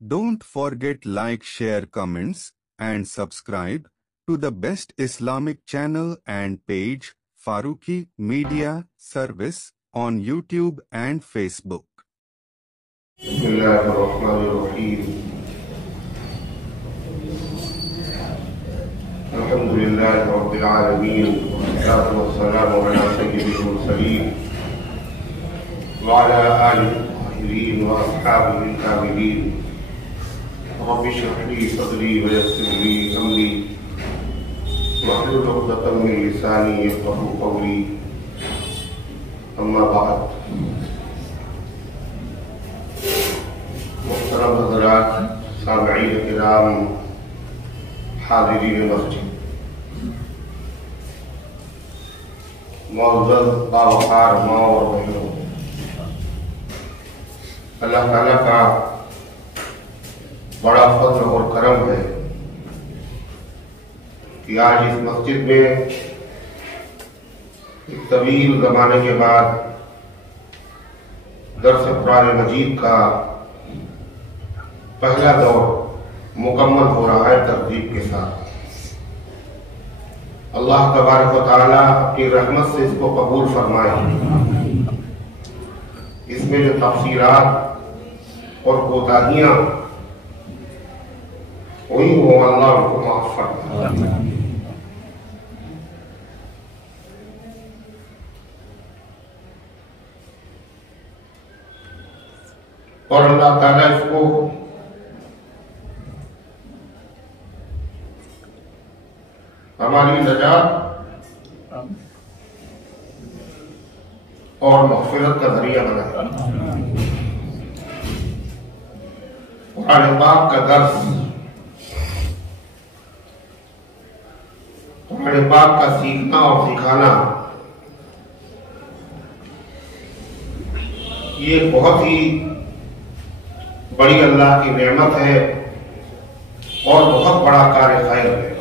Don't forget like, share, comments, and subscribe to the best Islamic channel and page Farooqi Media Service on YouTube and Facebook. Bismillahirrahmanirrahim. Alhamdulillahi Rabbil Alameen. Wassalatu wassalamu ala sayyidil mursaleen wa ala alihi al-tahirin wa ashabihi al-kamilin. Rabbi shrah li sadri wa yassir li amri wahlul 'uqdatan min lisani yafqahu qawli. Amma ba'd. محترم حضرات، سامعین کرام، حاضرین مسجد، معزز باوقار ماں اور بہنوں، اللہ تعالیٰ کا بڑا فضل اور کرم ہے کہ آج اس مسجد میں ایک طویل زمانے کے بعد درس قرآن مجید کا پہلا دور مکمل ہو رہا ہے ترتیب کے ساتھ۔ اللہ تبارک و تعالیٰ اپنی رحمت سے اس کو قبول فرمائے، اس میں جو تفسیرات اور کوتاہیاں ہوئی وہ اللہ ان کو معاف فرمائے۔ اور اللہ تعالیٰ اس کو ہماری نجات اور مغفرت کا ذریعہ بنائے۔ قرآن پاک کا درس، قرآن پاک کا سیکھنا اور سکھانا یہ بہت ہی بڑی اللہ کی نعمت ہے اور بہت بڑا کار خیر ہے۔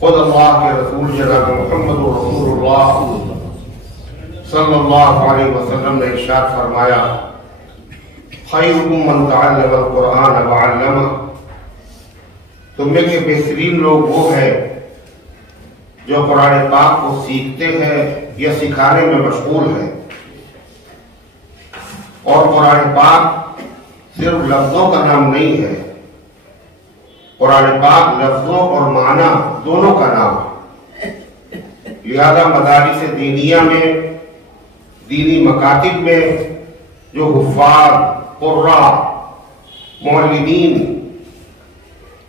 خود اللہ کے رسول جناب محمد رسول اللہ صلی اللہ علیہ وسلم نے ارشاد فرمایا، خیرکم من تعلم القرآن وعلمہ، تم میں کے بہترین لوگ وہ ہیں جو قرآن پاک کو سیکھتے ہیں یا سکھانے میں مشغول ہیں۔ اور قرآن پاک صرف لفظوں کا نام نہیں ہے، قرآن پاک لفظوں اور معنی دونوں کا نام ہے۔ لہذا مدارس دینیہ میں، دینی مکاتب میں جو حفاظ، قراء، معلمین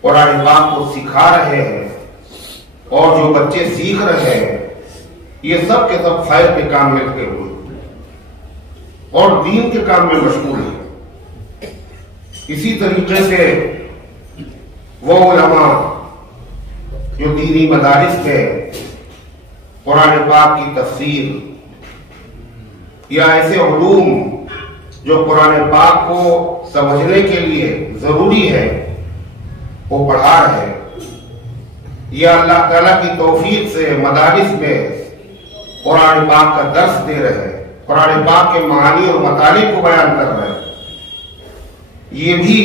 قرآن پاک کو سکھا رہے ہیں اور جو بچے سیکھ رہے ہیں، یہ سب کے سب خیر کے کام میں لگے ہوئے اور دین کے کام میں مشغول ہیں۔ اسی طریقے سے وہ علماء جو دینی مدارس میں قرآن پاک کی تفسیر یا ایسے علوم جو قرآن پاک کو سمجھنے کے لیے ضروری ہے وہ پڑھا رہے ہیں، یا اللہ تعالیٰ کی توفیق سے مدارس میں قرآن پاک کا درس دے رہے ہیں، قرآن پاک کے معانی اور مطالب کو بیان کر رہے ہیں، یہ بھی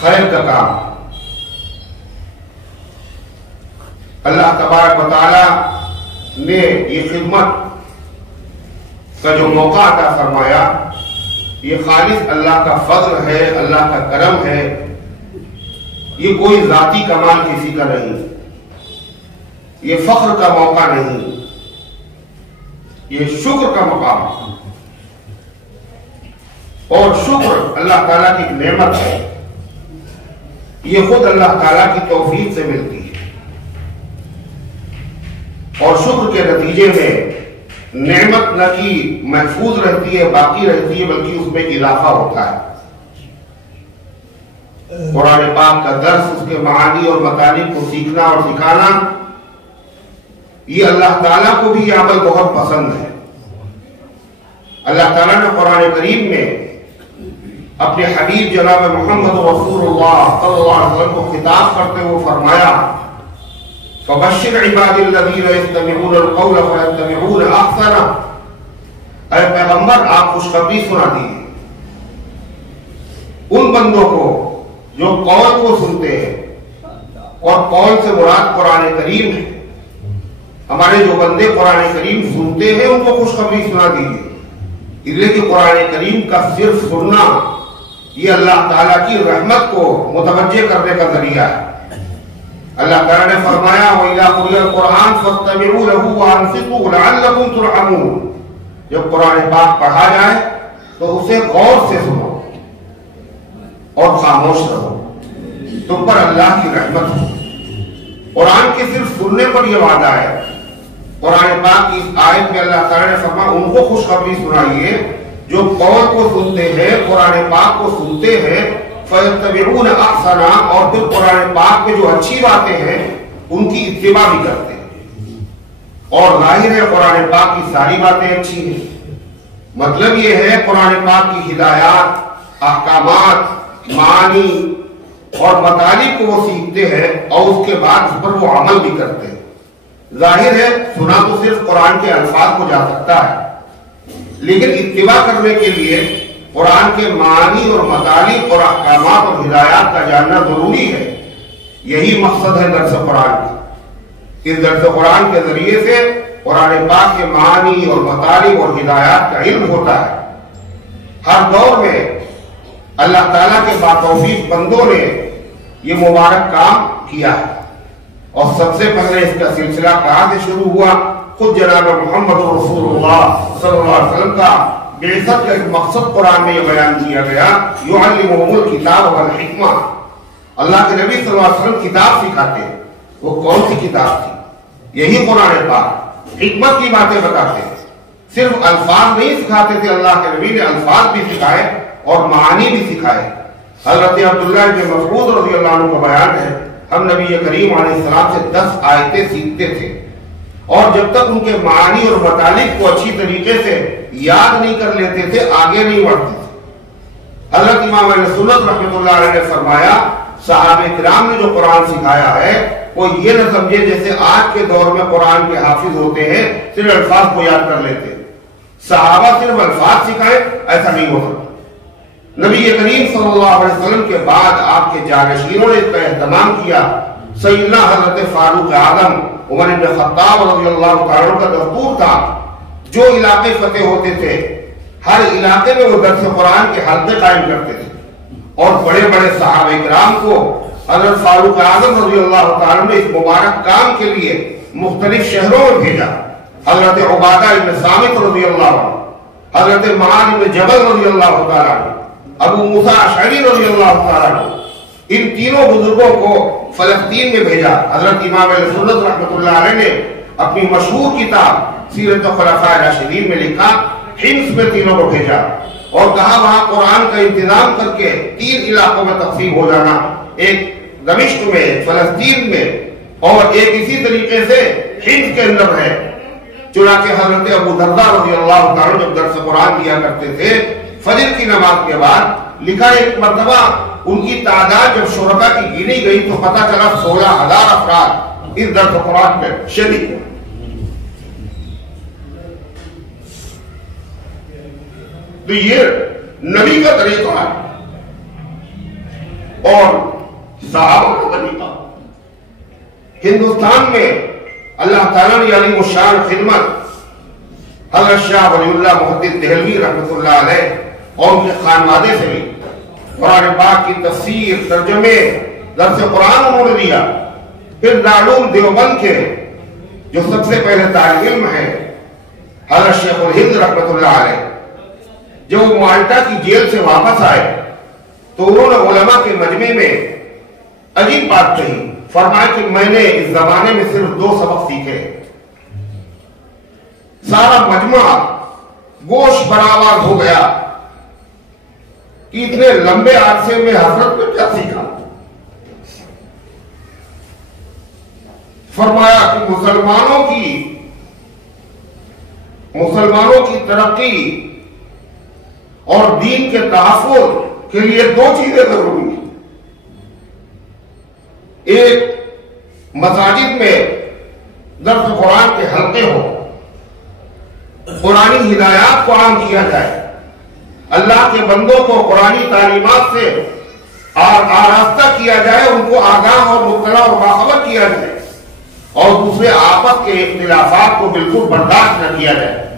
خیر کا کام ہے۔ اللہ تبارک و تعالیٰ نے یہ خدمت کا جو موقع عطا فرمایا، یہ خالص اللہ کا فضل ہے، اللہ کا کرم ہے، یہ کوئی ذاتی کمال کسی کا نہیں، یہ فخر کا موقع نہیں، یہ شکر کا مقام ہے۔ اور شکر اللہ تعالیٰ کی نعمت ہے، یہ خود اللہ تعالیٰ کی توفیق سے ملتی ہے، اور شکر کے نتیجے میں نعمت نہ کی محفوظ رہتی ہے، باقی رہتی ہے، بلکہ اس میں اضافہ ہوتا ہے۔ قرآن پاک کا درس، اس کے معانی اور مطالب کو سیکھنا اور سکھانا، یہ اللہ تعالیٰ کو بھی یہ عمل بہت پسند ہے۔ اللہ تعالیٰ نے قرآن کریم میں اپنے حبیب جناب محمد رسول اللہ صلی اللہ علیہ وسلم کو خطاب کرتے ہوئے فرمایا، فبشر عباد الذین یستمعون القول فیتبعون احسنہ، اے پیغمبر آپ خوشخبری سنا دیجیے ان ان بندوں کو جو قول کو سنتے ہیں، اور قول سے مراد قرآن کریم ہے۔ ہمارے جو بندے قرآن کریم سنتے ہیں ان کو خوشخبری سنا دیجیے، اس لیے کہ قرآن کریم کا صرف سننا یہ اللہ تعالیٰ کی رحمت کو متوجہ کرنے کا ذریعہ ہے۔ اللہ تعالیٰ نے فرمایا وَإِذَا قُرِئَ الْقُرْآنُ فَاسْتَمِعُوا لَهُ وَأَنصِتُوا لَعَلَّكُمْ تُرْحَمُونَ۔ جب قرآن پاک پڑھا جائے تو اسے غور سے سنو اور خاموش رہو، تم پر اللہ کی رحمت ہو۔ قرآن کے صرف سننے پر یہ وعدہ ہے۔ قرآن پاک کی اس آیت میں اللہ تعالیٰ نے فرمایا ان کو خوشخبری سنائیے جو قول کو سنتے ہیں، قرآن پاک کو سنتے ہیں، فَيَتَّبِعُونَ أَحْسَنَهُ، اور پھر قرآن پاک میں جو اچھی باتیں ہیں ان کی اتباع بھی کرتے ہیں۔ اور ظاہر ہے قرآن پاک کی ساری باتیں اچھی ہیں، مطلب یہ ہے قرآن پاک کی ہدایات، احکامات، معانی اور مطالب کو وہ سیکھتے ہیں اور اس کے بعد اس پر وہ عمل بھی کرتے ہیں۔ ظاہر ہے سنا تو صرف قرآن کے الفاظ کو جا سکتا ہے، لیکن اتباع کرنے کے لیے قرآن کے معانی اور مطالب اور احکامات اور ہدایات کا جاننا ضروری ہے۔ یہی مقصد ہے درس قرآن کا۔ اس درس قرآن کے ذریعے سے قرآن پاک کے معانی اور مطالب اور ہدایات کا علم ہوتا ہے۔ ہر دور میں اللہ تعالیٰ کے باتوفیق بندوں نے یہ مبارک کام کیا ہے، اور سب سے پہلے اس کا سلسلہ کہاں سے شروع ہوا؟ خود جناب محمد رسول اللہ صلی اللہ علیہ وسلم کا بعثت کا ایک مقصد قرآن میں یہ بیان کیا گیا، یعلمہم الکتاب والحکمہ۔ اللہ کے نبی صلی اللہ علیہ وسلم کتاب سکھاتے ہیں، وہ کون سی کتاب تھی؟ یہی قرآن پاک، حکمت کی باتیں بتاتے ہیں۔ صرف الفاظ نہیں سکھاتے تھے، اللہ کے نبی نے الفاظ بھی سکھائے اور معانی بھی سکھائے۔ حضرت عبداللہ بن مسعود رضی اللہ عنہ کا بیان ہے، ہم نبی کریم علیہ السلام سے 10 آیتیں سیکھتے تھے، اور جب تک ان کے معانی اور مطالب کو اچھی طریقے سے یاد نہیں کر لیتے تھے آگے نہیں بڑھتے تھے۔ حضرت امام اہل سنت رحمۃ اللہ علیہ نے فرمایا صحابہ کرام نے جو قرآن سکھایا ہے وہ یہ نہ سمجھے جیسے آج کے دور میں قرآن کے حافظ ہوتے ہیں صرف الفاظ کو یاد کر لیتے ہیں۔ صحابہ صرف الفاظ سکھائے ایسا نہیں ہو سکتا۔ نبی کریم صلی اللہ علیہ وسلم کے بعد آپ کے جانشینوں نے اس کا اہتمام کیا۔ سیدنا حضرت فاروق اعظم عمر بن خطاب رضی اللہ تعالیٰ کا دستور تھا، جو علاقے فتح ہوتے تھے ہر علاقے میں وہ درس قرآن کے حلقے قائم کرتے تھے، اور بڑے بڑے صحابہ کرام کو حضرت فاروق اعظم رضی اللہ تعالیٰ نے اس مبارک کام کے لیے مختلف شہروں میں بھیجا۔ حضرت عبادہ بن صامت رضی اللہ عنہ، حضرت معاذ بن جبل رضی اللہ تعالیٰ عنہ، ابو موسیٰ اشعری رضی اللہ تعالیٰ عنہ، ان تینوں بزرگوں کو فلسطین میں بھیجا۔ حضرت امام اہل سنت رحمۃ اللہ علیہ نے اپنی مشہور کتاب سیرت خلفاء راشدین میں لکھا، حمص میں تینوں کو بھیجا اور کہا وہاں قرآن کا انتظام کر کے 3 علاقوں میں تقسیم ہو جانا، ایک دمشق میں، فلسطین میں، اور ایک اسی طریقے سے حمص کے اندر ہے۔ چنانچہ حضرت ابو درداء رضی اللہ تعالیٰ جب درس قرآن دیا کرتے تھے فجر کی نماز کے بعد، لکھا ایک مرتبہ ان کی تعداد جب شرکا کی گنی گئی تو پتہ چلا 16,000 افراد اس درس قرآن میں شریک ہیں۔ تو یہ نبی کا طریقہ ہے اور صحابہ کا طریقہ۔ ہندوستان میں اللہ تعالیٰ نے علی الشان خدمت حضرت شاہ ولی اللہ محدث دہلوی رحمۃ اللہ علیہ اور ان کے خانوادے سے بھی قرآن پاک کی تفسیر، ترجمے، درس قرآن انہوں نے دیا۔ پھر دارالعلوم دیوبند کے جو سب سے پہلے طالب علم ہیں حضرت شیخ الہند رحمۃ اللہ علیہ، جب وہ مالٹا کی جیل سے واپس آئے تو انہوں نے علماء کے مجمع میں عجیب بات کہی، فرمایا کہ میں نے اس زمانے میں صرف 2 سبق سیکھے۔ سارا مجمع گوش برآواز ہو گیا کہ اتنے لمبے عرصے میں حضرت نے کیا سیکھا۔ فرمایا کہ مسلمانوں کی ترقی اور دین کے تحفظ کے لیے 2 چیزیں ضروری ہیں، ایک مساجد میں درس قرآن کے حلقے ہو، قرآنی ہدایات کو عام کیا جائے، اللہ کے بندوں کو قرآنی تعلیمات سے اور آراستہ کیا جائے، ان کو آگاہ اور مطلع اور باخبر کیا جائے، اور دوسرے آپس کے اختلافات کو بالکل برداشت نہ کیا جائے،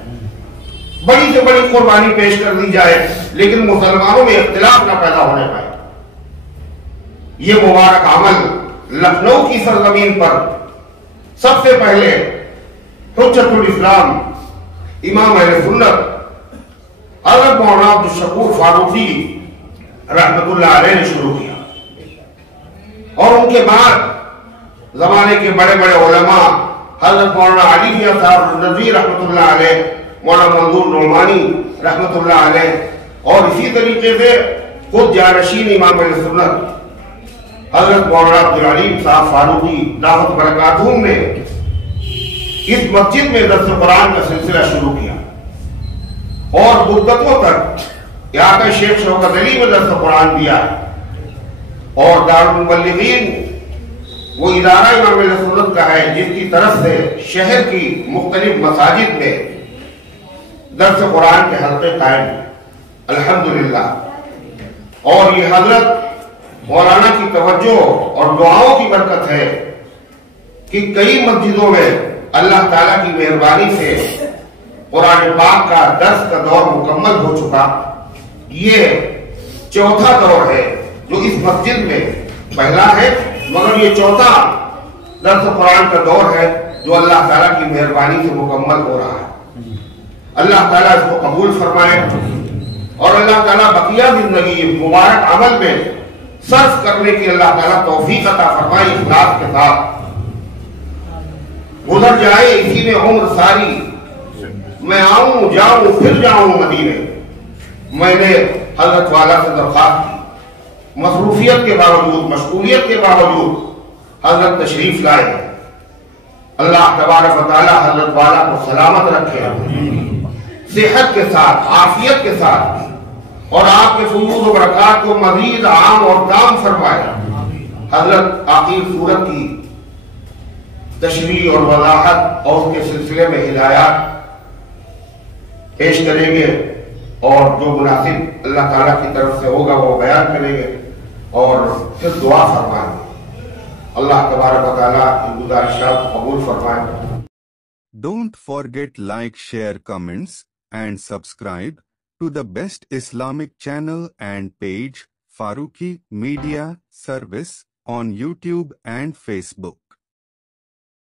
بڑی سے بڑی قربانی پیش کر دی جائے لیکن مسلمانوں میں اختلاف نہ پیدا ہونے پائے۔ یہ مبارک عمل لکھنؤ کی سرزمین پر سب سے پہلے حجت الاسلام امام اہل سنت حضرت مولانا عبدالشکور فاروقی رحمت اللہ علیہ نے شروع کیا، اور ان کے بعد زمانے کے بڑے بڑے علماء حضرت مولانا علی میاں صاحب رضوی رحمت اللہ علیہ، مولانا منظور نعمانی رحمت اللہ علیہ، اور اسی طریقے سے خود جانشین امام اہل سنت حضرت مولانا عبدالعلیم صاحب فاروقی دعوت برکاتہم نے اس مسجد میں درس قرآن کا سلسلہ شروع کیا، اور مدتوں تک یہاں کا شیخ شوکت علی میں درس قرآن دیا، اور دارالمبلغین وہ ادارہ امام اہل سنت کا ہے جس کی طرف سے شہر کی مختلف مساجد میں درس قرآن کے حلقے قائم الحمدللہ۔ اور یہ حضرت مولانا کی توجہ اور دعاؤں کی برکت ہے کہ کئی مسجدوں میں اللہ تعالیٰ کی مہربانی سے قرآن پاک کا درس کا دور مکمل ہو چکا۔ یہ چوتھا دور ہے جو اس مسجد میں، پہلا ہے مگر یہ چوتھا درس قرآن کا دور ہے جو اللہ تعالیٰ کی مہربانی سے مکمل ہو رہا ہے۔ اللہ تعالیٰ اس کو قبول فرمائے، اور اللہ تعالیٰ بقیہ زندگی مبارک عمل میں صرف کرنے کی اللہ تعالیٰ توفیق عطا فرمائے، اخلاص کے ساتھ گزر جائے اسی میں عمر ساری، میں آؤں جاؤں پھر جاؤں مدینے۔ میں نے حضرت والا سے درخواست کی، مصروفیت کے باوجود، مشغولیت کے باوجود حضرت تشریف لائے۔ اللہ تبارک و تعالیٰ حضرت والا کو سلامت رکھے، صحت کے ساتھ، عافیت کے ساتھ، اور آپ کے فیوض و برکات کو مزید عام اور تام فرمائے۔ حضرت آخر سورت کی تشریح اور وضاحت اور اس کے سلسلے میں ہدایات پیش کریں گے، اور جو مناسب اللہ تعالیٰ کی طرف سے ہوگا وہ بیان کریں گے، اور پھر دعا فرمائیں گے۔ اللہ تبارک و تعالیٰ ان گزارشات کو قبول فرمائے۔ Don't forget like, share, comments and subscribe to the best Islamic channel and page Farooqi Media Service on YouTube and Facebook.